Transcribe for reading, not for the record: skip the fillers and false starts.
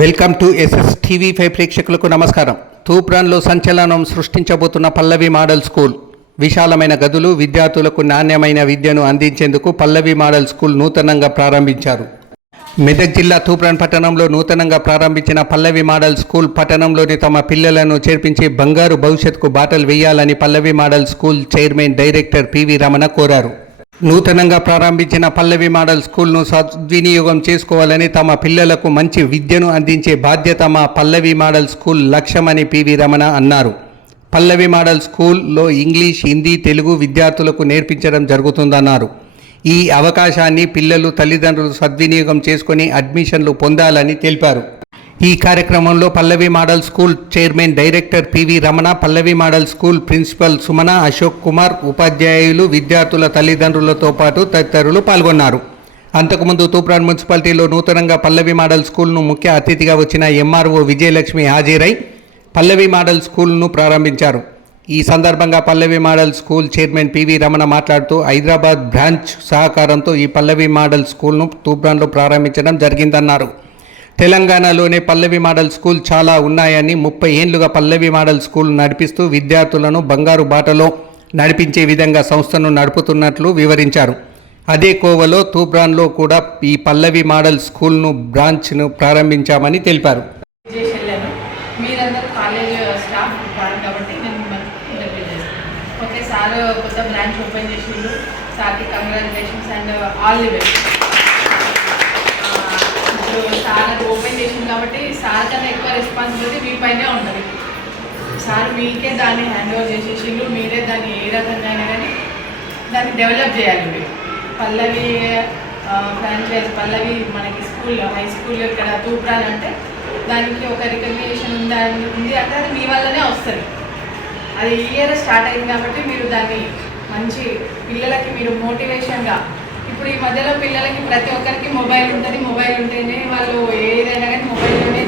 Welcome to SS TV 5 ప్రేక్షకులకు నమస్కారం. తూప్రాన్లో సంచలనం సృష్టించబోతున్న పల్లవి మోడల్ స్కూల్. విశాలమైన గదులు, విద్యార్థులకు నాణ్యమైన విద్యను అందించేందుకు పల్లవి మోడల్ స్కూల్ నూతనంగా ప్రారంభించారు. మెదక్ జిల్లా తూప్రాన్ పట్టణంలో నూతనంగా ప్రారంభించిన పల్లవి మోడల్ స్కూల్ పట్టణంలోని తమ పిల్లలను చేర్పించి బంగారు భవిష్యత్తుకు బాటలు వేయాలని Pallavi model school chairman director PV Ramana కోరారు. నూతనంగా ప్రారంభించిన పల్లవి మోడల్ స్కూల్ను సద్వినియోగం చేసుకోవాలని, తమ పిల్లలకు మంచి విద్యను అందించే బాధ్యత మా పల్లవి మోడల్ స్కూల్ లక్ష్యమని పివి రమణ అన్నారు. పల్లవి మోడల్ స్కూల్లో ఇంగ్లీష్, హిందీ, తెలుగు విద్యార్థులకు నేర్పించడం జరుగుతుందన్నారు. ఈ అవకాశాన్ని పిల్లలు, తల్లిదండ్రులు సద్వినియోగం చేసుకుని అడ్మిషన్లు పొందాలని తెలిపారు. ఈ కార్యక్రమంలో Pallavi model school chairman director PV Ramana, Pallavi model school principal Sumana, Ashok Kumar, ఉపాధ్యాయులు, విద్యార్థుల తల్లిదండ్రులతో పాటు తదితరులు పాల్గొన్నారు. అంతకుముందు తూప్రాన్ మున్సిపాలిటీలో నూతనంగా పల్లవి మోడల్ స్కూల్ను ముఖ్య అతిథిగా వచ్చిన ఎంఆర్ఓ విజయలక్ష్మి హాజరై పల్లవి మోడల్ స్కూల్ను ప్రారంభించారు. ఈ సందర్భంగా Pallavi model school chairman PV Ramana మాట్లాడుతూ, హైదరాబాద్ బ్రాంచ్ సహకారంతో ఈ పల్లవి మోడల్ స్కూల్ను తూప్రాన్లో ప్రారంభించడం జరిగిందన్నారు. తెలంగాణలోనే పల్లవి మోడల్ స్కూల్ చాలా ఉన్నాయని, 30 ఏళ్లుగా పల్లవి మోడల్ స్కూల్ నడిపిస్తూ విద్యార్థులను బంగారు బాటలో నడిపించే విధంగా సంస్థను నడుపుతున్నట్లు వివరించారు. అదే కోవలో తూప్రాన్లో కూడా ఈ పల్లవి మోడల్ స్కూల్ను బ్రాంచ్ను ప్రారంభించామని తెలిపారు. కొత్త బ్రాంచ్ ఓపెన్ చేసిండు. సార్కి congratulations and all the best. ఇప్పుడు సార్ ఓపెన్ చేసింది కాబట్టి సార్ కన్నా ఎక్కువ రెస్పాన్సిబిలిటీ మీ పైనే ఉంటుంది. సార్ మీకే దాన్ని హ్యాండ్ ఓవర్ చేసేసిండు. మీరే దాన్ని ఏ రకంగా అయినా కానీ దాన్ని డెవలప్ చేయాలి. మీరు పల్లవి ఫ్రాంచైజ్, పల్లవి మనకి స్కూల్, హై స్కూల్ ఇక్కడ తూప్రాన్ అంటే దానికి ఒక రికగ్నిషన్ ఉంది అంటే అది మీ వల్లనే వస్తుంది. అది ఈ ఇయర్ స్టార్ట్ అయింది కాబట్టి మీరు దాన్ని మంచి పిల్లలకి మీరు మోటివేషన్గా, ఇప్పుడు ఈ మధ్యలో పిల్లలకి ప్రతి ఒక్కరికి మొబైల్ ఉంటుంది. మొబైల్ ఉంటేనే వాళ్ళు ఏదైనా కానీ మొబైల్లోనే